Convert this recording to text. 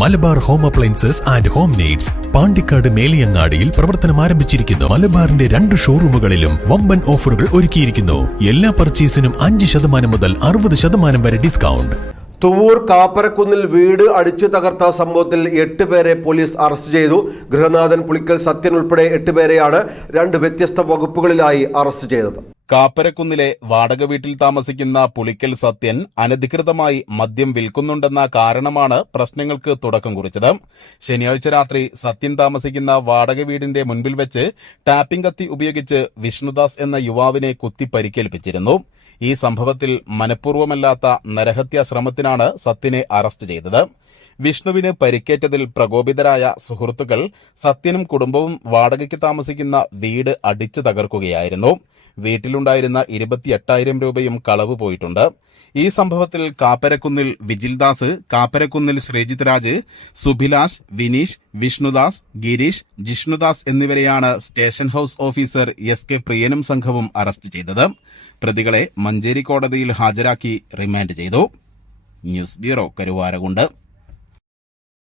Malabar home appliances and home needs Pandikkad മേലിയങ്ങാടിയിൽ പ്രവർത്തനം ആരംഭിച്ചിരിക്കുന്നു. മലബാറിന്റെ രണ്ട് ഷോറൂമുകളിലും വമ്പൻ ഓഫറുകൾ ഒരുക്കിയിരിക്കുന്നു. എല്ലാ പർച്ചേസിനും അഞ്ച് ശതമാനം മുതൽ അറുപത് ശതമാനം വരെ ഡിസ്കൗണ്ട്. തുവൂർ കാപ്പരക്കുന്നിൽ വീട് അടിച്ചു തകർത്ത സംഭവത്തിൽ എട്ട് പേരെ പോലീസ് അറസ്റ്റ് ചെയ്തു. ഗൃഹനാഥൻ പുളിക്കൽ സത്യൻ ഉൾപ്പെടെ എട്ട് പേരെയാണ് രണ്ട് വ്യത്യസ്ത വകുപ്പുകളിലായി അറസ്റ്റ് ചെയ്തത്. കാപ്പരക്കുന്നിലെ വാടക വീട്ടിൽ താമസിക്കുന്ന പുളിക്കൽ സത്യൻ അനധികൃതമായി മദ്യം വിൽക്കുന്നുണ്ടെന്ന കാരണമാണ് പ്രശ്നങ്ങൾക്ക് തുടക്കം കുറിച്ചത്. ശനിയാഴ്ച രാത്രി സത്യൻ താമസിക്കുന്ന വാടക വീടിന്റെ മുൻപിൽ വെച്ച് ടാപ്പിംഗ് കത്തി ഉപയോഗിച്ച് വിഷ്ണുദാസ് എന്ന യുവാവിനെ കുത്തി പരിക്കേൽപ്പിച്ചിരുന്നു ഈ സംഭവത്തിൽ മനഃപൂർവമല്ലാത്ത നരഹത്യാ ശ്രമത്തിനാണ് സത്യനെ അറസ്റ്റ് ചെയ്തത്. വിഷ്ണുവിന് പരിക്കേറ്റതിൽ പ്രകോപിതരായ സുഹൃത്തുക്കൾ സത്യനും കുടുംബവും വാടകയ്ക്ക് താമസിക്കുന്ന വീട് അടിച്ചു തകർക്കുകയായിരുന്നു. വീട്ടിലുണ്ടായിരുന്ന ഇരുപത്തിയെട്ടായിരം രൂപയും കളവ് പോയിട്ടുണ്ട്. ഈ സംഭവത്തിൽ കാപ്പരക്കുന്നിൽ വിജിൽദാസ് കാപ്പരക്കുന്നിൽ ശ്രീജിത് രാജ് സുഭിലാഷ് വിനീഷ് വിഷ്ണുദാസ് ഗിരീഷ് ജിഷ്ണുദാസ് എന്നിവരെയാണ് station house officer S K പ്രിയനും സംഘവും അറസ്റ്റ് ചെയ്തത്. പ്രതികളെ മഞ്ചേരി കോടതിയിൽ ഹാജരാക്കി റിമാൻഡ് ചെയ്തു. News bureau Karuvarakundu.